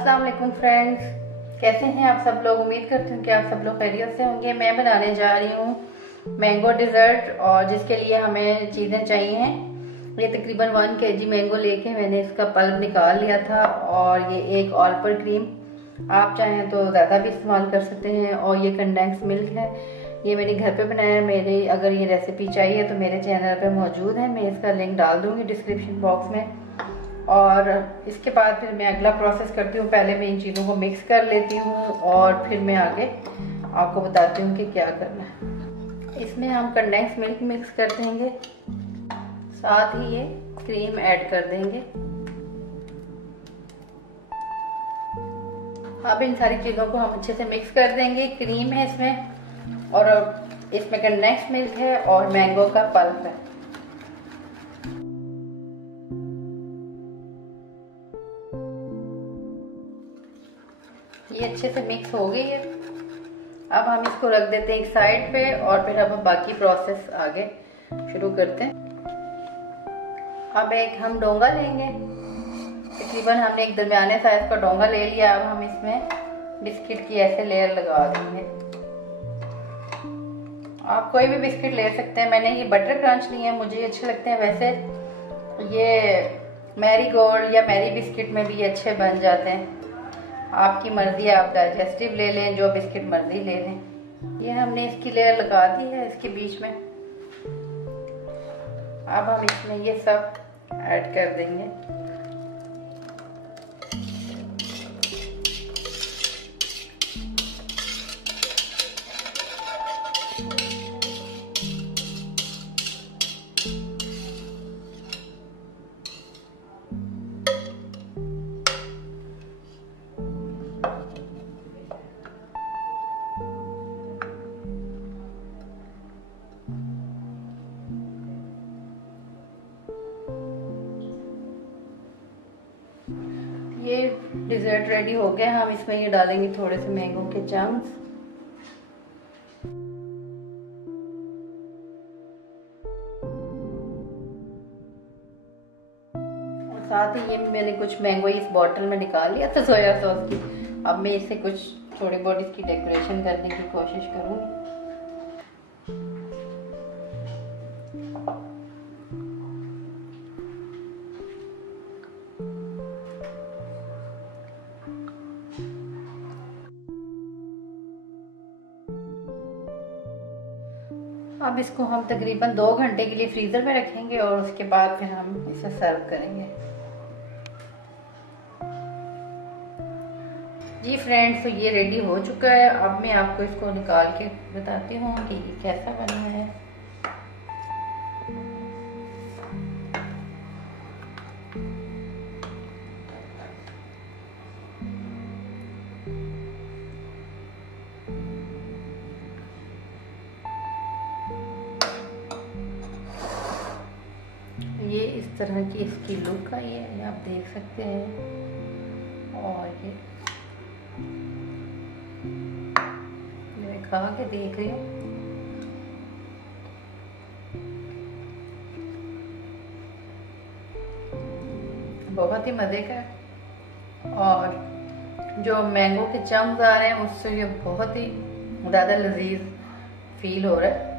अस्सलाम वालेकुम फ्रेंड्स, कैसे हैं आप सब लोग। उम्मीद करती हूँ कि आप सब लोग खैरियत से होंगे। मैं बनाने जा रही हूँ मैंगो डिज़र्ट और जिसके लिए हमें चीज़ें चाहिए। ये तकरीबन 1 kg मैंगो लेके मैंने इसका पल्प निकाल लिया था और ये एक ऑल पर क्रीम, आप चाहें तो ज़्यादा भी इस्तेमाल कर सकते हैं। और ये कंडेंस मिल्क है, ये मैंने घर पे बनाया है। मेरे अगर ये रेसिपी चाहिए तो मेरे चैनल पे मौजूद है, मैं इसका लिंक डाल दूँगी डिस्क्रिप्शन बॉक्स में। और इसके बाद फिर मैं अगला प्रोसेस करती हूँ। पहले मैं इन चीज़ों को मिक्स कर लेती हूँ और फिर मैं आगे आपको बताती हूँ कि क्या करना है। इसमें हम कंडेंस मिल्क मिक्स कर देंगे, साथ ही ये क्रीम ऐड कर देंगे। अब इन सारी चीज़ों को हम अच्छे से मिक्स कर देंगे। क्रीम है इसमें और इसमें कंडेंस मिल्क है और मैंगो का पल्प है। ये अच्छे से मिक्स हो गई है। अब हम इसको रख देते हैं एक साइड पे और फिर अब बाकी प्रोसेस आगे शुरू करते हैं। अब एक हम डोंगा लेंगे, तकरीबन हमने एक दरमियाने साइज का डोंगा ले लिया। अब हम इसमें बिस्किट की ऐसे लेयर लगा देंगे। आप कोई भी बिस्किट ले सकते हैं, मैंने ये बटर क्रंच लिए हैं, मुझे अच्छे लगते हैं। वैसे ये मैरी गोल्ड या मैरी बिस्किट में भी ये अच्छे बन जाते हैं, आपकी मर्जी है। आप डाइजेस्टिव ले लें, जो बिस्किट मर्जी ले लें। ये हमने इसकी लेयर लगा दी है इसके बीच में। अब हम इसमें ये सब ऐड कर देंगे। ये डिज़र्ट रेडी हो गया। हम इसमें ये डालेंगे थोड़े से मैंगो के चंक्स। और साथ ही ये मैंने कुछ मैंगो इस बॉटल में निकाल लिया था सोया सॉस की। अब मैं इससे कुछ थोड़ी बहुत इसकी डेकोरेशन करने की कोशिश करूँगी। अब इसको हम तकरीबन 2 घंटे के लिए फ्रीजर में रखेंगे और उसके बाद फिर हम इसे सर्व करेंगे। जी फ्रेंड्स, तो ये रेडी हो चुका है। अब मैं आपको इसको निकाल के बताती हूँ कि ये कैसा बना है। ये इस तरह की इसकी लुक आई है, आप देख सकते हैं। और ये मैं खा के देख रही हूँ, बहुत ही मज़े का है। और जो मैंगो के चंक्स आ रहे हैं उससे ये बहुत ही ज़्यादा लजीज फील हो रहा है।